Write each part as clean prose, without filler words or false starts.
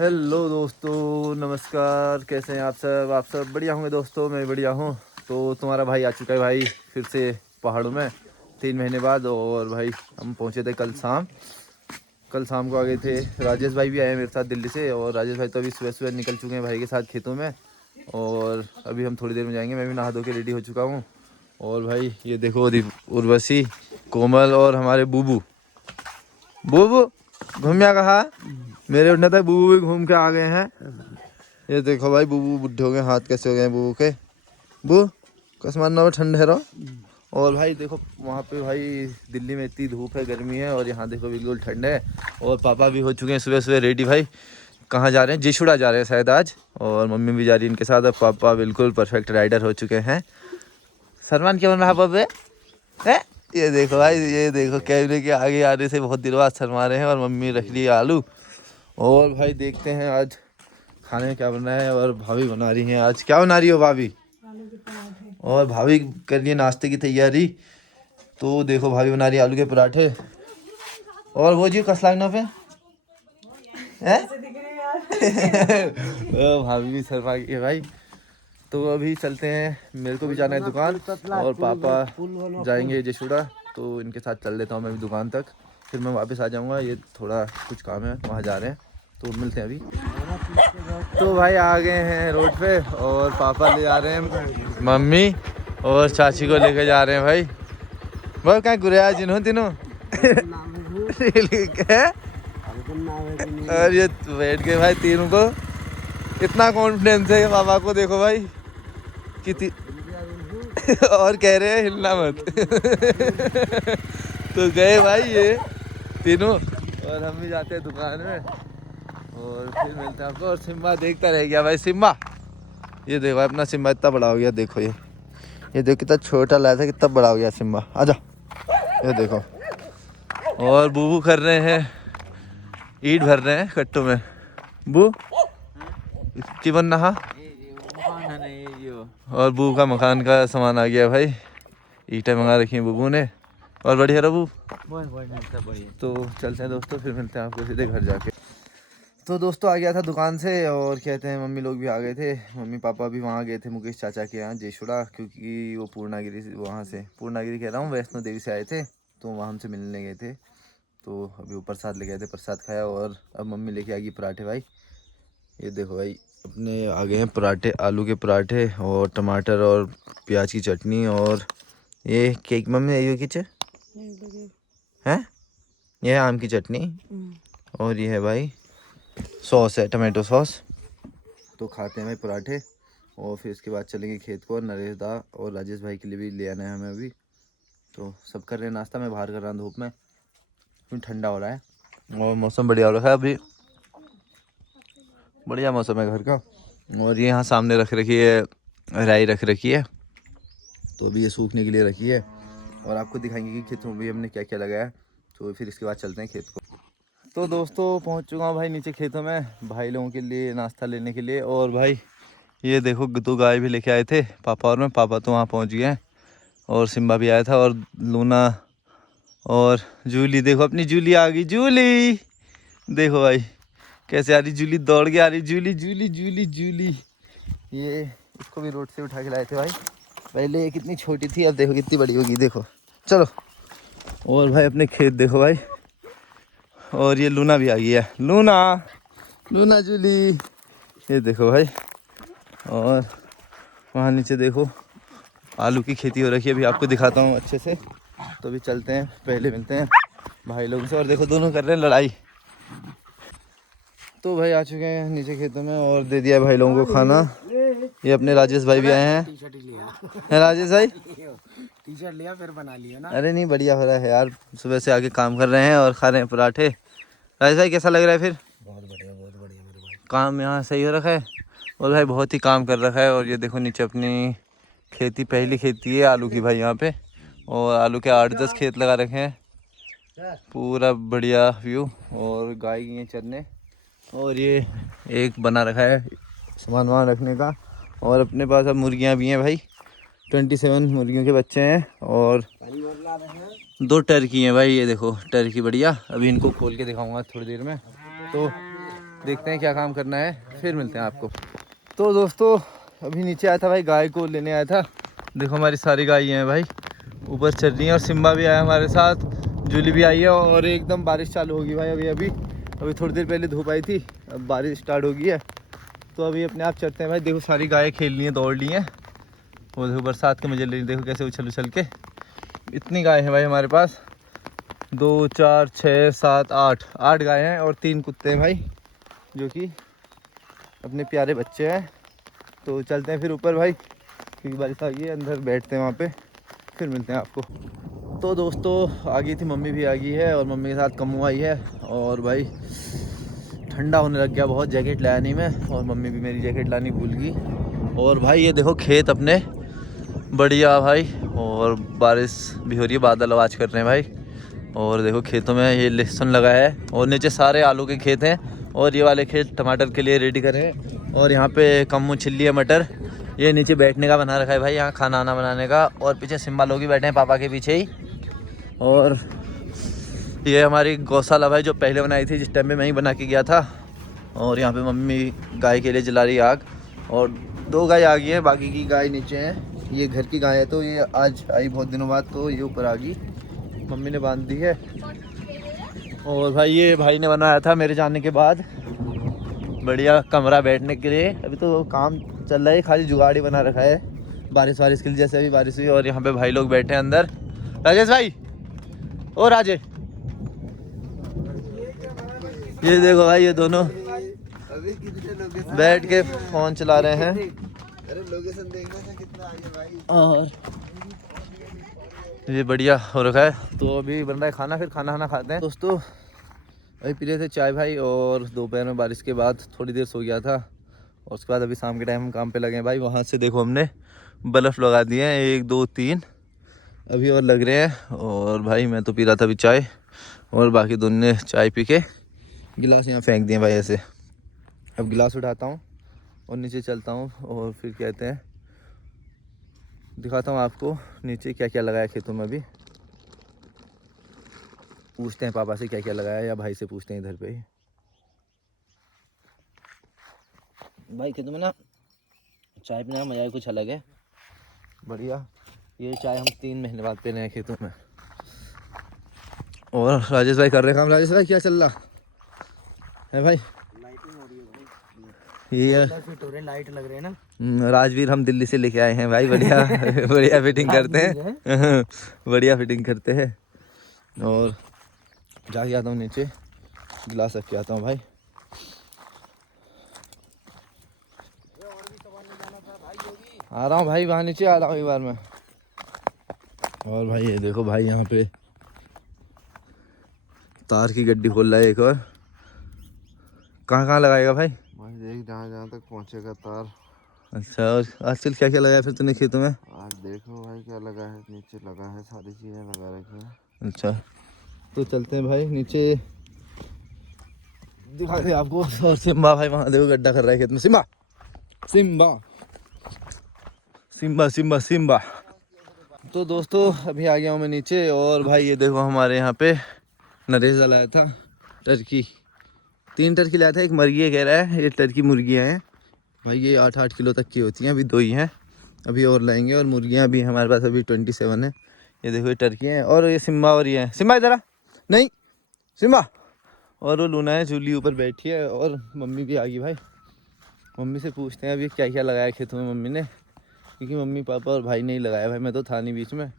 Hello दोस्तों, नमस्कार। कैसे हैं आप सब बढ़िया होंगे दोस्तों। मैं बढ़िया हूँ। तो तुम्हारा भाई आ चुका है भाई फिर से पहाड़ों में 3 महीने बाद। और भाई हम पहुँचे थे कल शाम को आ गए थे। राजेश भाई भी आए हैं मेरे साथ दिल्ली से। और राजेश भाई तो अभी सुबह सुबह निकल चुके हैं भाई के साथ खेतों में। और अभी हम थोड़ी देर में जाएंगे। मैं भी नहा धो के रेडी हो चुका हूँ। और भाई ये देखो उर्वशी, कोमल और हमारे बूबू बूबू घूमिया कहा मेरे उठने तक बूबू भी घूम के आ गए हैं। ये देखो भाई बूबू बुढ़े हो गए, हाथ कैसे हो गए हैं बूबू के। बू कसमान ना ठंड है रो। और भाई देखो वहाँ पे भाई दिल्ली में इतनी धूप है, गर्मी है, और यहाँ देखो बिल्कुल ठंड है। और पापा भी हो चुके हैं सुबह सुबह रेडी भाई। कहाँ जा रहे हैं? जेशुड़ा जा रहे हैं शायद आज। और मम्मी भी जा रही है इनके साथ। अब पापा बिल्कुल परफेक्ट राइडर हो चुके हैं। सलमान क्या बन रहा पापा है? ये देखो भाई, ये देखो कैमरे के आगे आने से बहुत देर बाद शर्मा रहे हैं। और मम्मी रख ली आलू। और भाई देखते हैं आज खाने में क्या बन रहा है। और भाभी बना रही हैं। आज क्या बना रही हो भाभी? आलू के पराठे। और भाभी कर रही है नाश्ते की तैयारी। तो देखो भाभी बना रही है आलू के पराठे। और वो जी कस लागना पे हैं? कैसे दिख रहे हैं यार? ओ, भाभी भी शर्मा गई है भाई। तो अभी चलते हैं, मेरे को भी जाना है दुकान। और पापा जाएंगे जेशुड़ा। तो इनके साथ चल लेता हूँ मैं भी दुकान तक। फिर मैं वापस आ जाऊँगा। ये थोड़ा कुछ काम है, वहाँ जा रहे हैं। तो मिलते हैं अभी। तो भाई आ गए हैं रोड पे। और पापा ले जा रहे हैं मम्मी और चाची को लेके जा रहे हैं भाई। वो कहीं गुरिया जिन्हों तीनों है। और ये बैठ गए भाई तीनों को। इतना कॉन्फिडेंस है पापा को, देखो भाई कितनी। और कह रहे हैं हिलना मत। तो गए भाई ये तीनों। और हम भी जाते हैं दुकान में। और फिर मिलते हैं आपको। और सिम्बा देखता रह गया भाई। सिम्बा ये देखो भाई, अपना सिम्बा इतना बड़ा हो गया। देखो ये देखो कितना छोटा लाया था, कितना बड़ा हो गया सिम्बा। आजा ये देखो। और बूबू कर रहे हैं, ईंट भर रहे हैं कट्टों में। बू की बन रहा। और बू का मकान का सामान आ गया भाई। ईंटें मंगा रखी हैं बूबू ने। और बढ़िया रबू। तो चलते हैं दोस्तों, फिर मिलते हैं आपको सीधे घर जाके। तो दोस्तों आ गया था दुकान से। और कहते हैं मम्मी लोग भी आ गए थे। मम्मी पापा भी वहाँ गए थे मुकेश चाचा के यहाँ जेशुड़ा। क्योंकि वो पूर्णागिरी से, वहाँ से पूर्णागिरी कह रहा हूँ, वैष्णो देवी से आए थे। तो वहाँ हमसे मिलने गए थे। तो अभी वो प्रसाद ले गए थे, प्रसाद खाया। और अब मम्मी लेके आ गई पराठे भाई। ये देखो भाई अपने आ गए हैं पराठे, आलू के पराठे और टमाटर और प्याज की चटनी। और ये केक मम्मी यही किच है। ये है आम की चटनी। और ये है भाई सॉस है, टमाटो सॉस। तो खाते हैं भाई पराठे। और फिर इसके बाद चलेंगे खेत को। और नरेश दा और राजेश भाई के लिए भी ले आना है हमें अभी। तो सब कर रहे हैं नाश्ता। मैं बाहर कर रहा हूँ धूप में, क्योंकि ठंडा हो रहा है। और मौसम बढ़िया हो रखा है अभी, बढ़िया मौसम है घर का। और ये यहाँ सामने रख रखी है राई, रख रखी है। तो अभी ये सूखने के लिए रखी है। और आपको दिखाएंगे कि खेतों में भी हमने क्या क्या लगाया है। तो फिर इसके बाद चलते हैं खेत को। तो दोस्तों पहुंच चुका हूँ भाई नीचे खेतों में, भाई लोगों के लिए नाश्ता लेने के लिए। और भाई ये देखो 2 गाय भी लेके आए थे पापा और मैं। पापा तो वहाँ पहुँच गए हैं। और सिम्बा भी आया था। और लूना और जूली, देखो अपनी जूली आ गई। जूली देखो भाई कैसे आ रही, जूली दौड़ के आ रही। जूली जूली जूली जूली। ये इसको भी रोड से उठा के लाए थे भाई। पहले ये कितनी छोटी थी, अब देखो कितनी बड़ी होगी। देखो चलो। और भाई अपने खेत देखो भाई। और ये लूना भी आ गई है। लूना लूना जूली, ये देखो भाई। और वहाँ नीचे देखो आलू की खेती हो रखी है। अभी आपको दिखाता हूँ अच्छे से। तो अभी चलते हैं, पहले मिलते हैं भाई लोगों से। और देखो दोनों कर रहे हैं लड़ाई। तो भाई आ चुके हैं नीचे खेतों में। और दे दिया भाई लोगों को खाना। ये अपने राजेश भाई भी आए हैं। है राजेश भाई? टी शर्ट लिया फिर बना लिया ना। अरे नहीं, बढ़िया हो रहा है यार। सुबह से आके काम कर रहे हैं और खा रहे हैं पराठे। राजेश भाई कैसा लग रहा है फिर? बहुत बढ़िया मेरे भाई। काम यहाँ सही हो रखा है। और भाई बहुत ही काम कर रखा है। और ये देखो नीचे अपनी खेती, पहली खेती है आलू की भाई यहाँ पे। और आलू के 8-10 खेत लगा रखे हैं। पूरा बढ़िया व्यू। और गाय गई है चरने। और ये एक बना रखा है सामान वामान रखने का। और अपने पास अब मुर्गियाँ भी हैं भाई। 27 मुर्गियों के बच्चे हैं। और 2 टर्की हैं भाई। ये देखो टर्की बढ़िया। अभी इनको खोल के दिखाऊंगा थोड़ी देर में। तो देखते हैं क्या काम करना है, फिर मिलते हैं आपको। तो दोस्तों अभी नीचे आया था भाई, गाय को लेने आया था। देखो हमारी सारी गाय हैं भाई, ऊपर चल रही हैं। और सिम्बा भी आया हमारे साथ, जूली भी आई है। और एकदम बारिश चालू होगी भाई अभी अभी। अभी थोड़ी देर पहले धूप आई थी, अब बारिश स्टार्ट हो गई है। तो अभी अपने आप चलते हैं भाई। देखो सारी गायें खेल रही हैं, दौड़ रही हैं। वो देखो बरसात के मजे ले रही, देखो कैसे उछल उछल के। इतनी गाय हैं भाई हमारे पास, 2 4 6 7 8 गाय हैं और 3 कुत्ते हैं भाई, जो कि अपने प्यारे बच्चे हैं। तो चलते हैं फिर ऊपर भाई, क्योंकि बारिश आ गई है। अंदर बैठते हैं वहाँ पे, फिर मिलते हैं आपको। तो दोस्तों आ गई थी मम्मी, भी आ गई है और मम्मी के साथ कम्मू आई है। और भाई ठंडा होने लग गया बहुत, जैकेट लाया नहीं मैं, और मम्मी भी मेरी जैकेट लानी भूल गई। और भाई ये देखो खेत अपने बढ़िया भाई, और बारिश भी हो रही है, बादल आवाज़ कर रहे हैं भाई। और देखो खेतों में ये लहसुन लगा है, और नीचे सारे आलू के खेत हैं, और ये वाले खेत टमाटर के लिए रेडी करे हैं। और यहाँ पे कम्मू छिल्ली है, मटर। ये नीचे बैठने का बना रखा है भाई, यहाँ खाना वाना बनाने का। और पीछे सिम्बा लोग भी बैठे हैं पापा के पीछे ही। और ये हमारी गौशाला भाई, जो पहले बनाई थी, जिस टाइम पे मैं ही बना के गया था। और यहाँ पे मम्मी गाय के लिए जला रही आग। और 2 गाय आ गई हैं, बाकी की गाय नीचे हैं। ये घर की गाय है, तो ये आज आई बहुत दिनों बाद, तो ये ऊपर आ गई, मम्मी ने बांध दी है। और भाई ये भाई ने बनाया था मेरे जाने के बाद बढ़िया कमरा बैठने के लिए। अभी तो काम चल रहा है, खाली जुगाड़ ही बना रखा है बारिश वारिश के लिए, जैसे अभी बारिश हुई। और यहाँ पे भाई लोग बैठे हैं अंदर, राजेश भाई और राजे। ये देखो भाई, ये दोनों बैठ के फोन चला रहे हैं। अरे लोकेशन देखना था कितना आगे भाई। और ये बढ़िया हो रखा है। तो अभी बन रहा है खाना, फिर खाना खाते हैं दोस्तों। अभी पी रहे थे चाय भाई, और दोपहर में बारिश के बाद थोड़ी देर सो गया था। और उसके बाद अभी शाम के टाइम हम काम पे लगे हैं भाई। वहाँ से देखो हमने बल्ब लगा दिए हैं, 1 2 3 अभी और लग रहे हैं। और भाई मैं तो पी रहा था अभी चाय, और बाकी दोनों ने चाय पी के गिलास यहाँ फेंक दिए भाई ऐसे। अब गिलास उठाता हूँ और नीचे चलता हूँ, और फिर कहते हैं दिखाता हूँ आपको नीचे क्या क्या लगाया खेतों में। अभी पूछते हैं पापा से क्या क्या लगाया, या भाई से पूछते हैं इधर पे ही। भाई खेतों में ना चाय पीने का मज़ा ही कुछ अलग है, बढ़िया। ये चाय हम 3 महीने बाद पी रहे हैं खेतों में। और राजेश भाई कर रहे हैं काम। राजेश भाई क्या चल रहा है भाई? लाइटिंग हो रही है भाई, ये फिट हो रहे, लाइट लग रहे हैं ना। राजवीर हम दिल्ली से लेके आए हैं भाई, बढ़िया बढ़िया फिटिंग करते हैं बढ़िया फिटिंग करते हैं। और जाके आता हूँ नीचे, गिलास रख के आता हूँ भाई। आ रहा हूँ भाई, वहाँ नीचे आ रहा हूँ एक बार मैं। और भाई ये देखो भाई, यहाँ पे तार की गड्डी खोल रहा है एक और। कहाँ लगाएगा भाई? भाई देख जहाँ जहाँ तक पहुँचेगा तार। अच्छा, और आजकल क्या क्या लगाया फिर तूने खेतों में? आज देखो भाई क्या लगा है, नीचे लगा है, सारी चीजें लगा रखी है। अच्छा तो चलते हैं भाई नीचे, दिखाते हैं आपको। और सिम्बा भाई वहाँ देखो गड्ढा कर रहा है खेत में। Simba Simba Simba Simba Simba. तो दोस्तों अभी आ गया हूँ मैं नीचे। और भाई ये देखो हमारे यहाँ पे नरेश लाया था टर्की, 3 टर्की लाया था, एक मर्गी कह रहा है। ये टर्की मुर्गियाँ हैं भाई, ये 8-8 किलो तक की होती हैं। अभी 2 ही हैं, अभी और लाएंगे। और मुर्गियाँ भी हमारे पास अभी 27 है। ये देखो ये टर्की हैं। और ये सिम्बा, और ये है सिम्बा इधर आ, नहीं सिम्बा। और वो लूना है, जूली ऊपर बैठी है। और मम्मी भी आ गई भाई, मम्मी से पूछते हैं अभी क्या क्या लगाया खेतों में मम्मी ने, क्योंकि मम्मी पापा और भाई ने ही लगाया भाई, मैं तो था नहीं बीच में।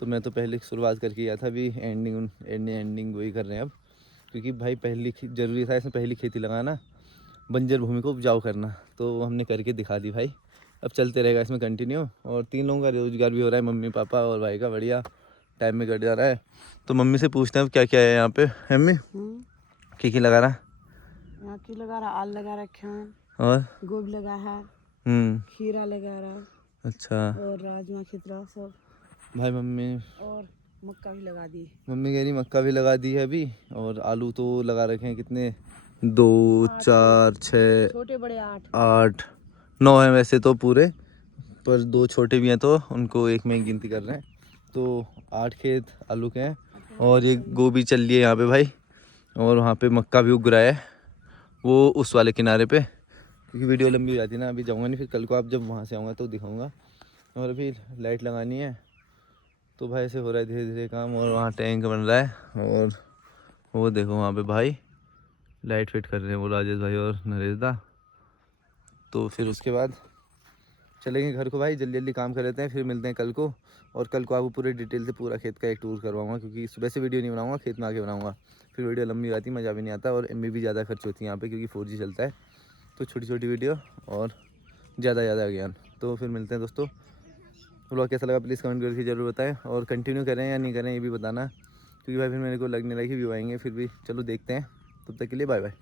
तो मैं तो पहले शुरुआत करके गया था, अभी एंडिंग वही कर रहे हैं अब। क्योंकि भाई पहली ज़रूरी था इसमें, पहली खेती लगाना, बंजर भूमि को उपजाऊ करना। तो हमने करके दिखा दी भाई, अब चलते रहेगा इसमें कंटिन्यू। और 3 लोगों का रोज़गार भी हो रहा है, मम्मी पापा और भाई का, बढ़िया टाइम में कट जा रहा है। तो मम्मी से पूछते हैं अब क्या क्या है यहाँ पे। मम्मी क्या लगा रहा? यहाँ की लगा रहा, आल लगा रखे हैं, और गोभी लगा है, खीरा लगा रहा, अच्छा। और राजमा खितरा सब भाई मम्मी, और मक्का भी लगा दी। मम्मी कह रही मक्का भी लगा दी है अभी। और आलू तो लगा रखे हैं, कितने 2 4 6 छोटे बड़े 8 9 हैं वैसे तो पूरे, पर 2 छोटे भी हैं, तो उनको एक में ही गिनती कर रहे हैं। तो 8 खेत आलू के हैं। और ये गोभी चल रही है यहाँ पे भाई, और वहाँ पे मक्का भी उग रहा है। वो उस वाले किनारे पे, क्योंकि वीडियो लंबी हो जाती है ना, अभी जाऊँगा नहीं, फिर कल को आप जब वहाँ से आऊँगा तो दिखाऊँगा। और अभी लाइट लगानी है, तो भाई ऐसे हो रहा है धीरे धीरे काम। और वहाँ टैंक बन रहा है, और वो देखो वहाँ पे भाई लाइट फिट कर रहे हैं, वो राजेश भाई और नरेश दा। तो फिर उसके बाद चलेंगे घर को भाई, जल्दी जल्दी काम कर लेते हैं, फिर मिलते हैं कल को। और कल को आपको पूरे डिटेल से पूरा खेत का एक टूर करवाऊंगा, क्योंकि सुबह से वीडियो नहीं बनाऊंगा, खेत में आके बनाऊंगा, फिर वीडियो लंबी हो जाती है, मज़ा भी नहीं आता, और एमबी भी ज़्यादा खर्च होती है यहाँ पे, क्योंकि 4G चलता है। तो छोटी छोटी वीडियो और ज़्यादा ज्ञान। तो फिर मिलते हैं दोस्तों। व्लॉग कैसा लगा प्लीज़ कमेंट करके ज़रूर बताएं, और कंटिन्यू करें या नहीं करें ये भी बताना, क्योंकि भाई फिर मेरे को लगने लगा कि व्यू आएंगे, फिर भी चलो देखते हैं। तब तक के लिए बाय बाय।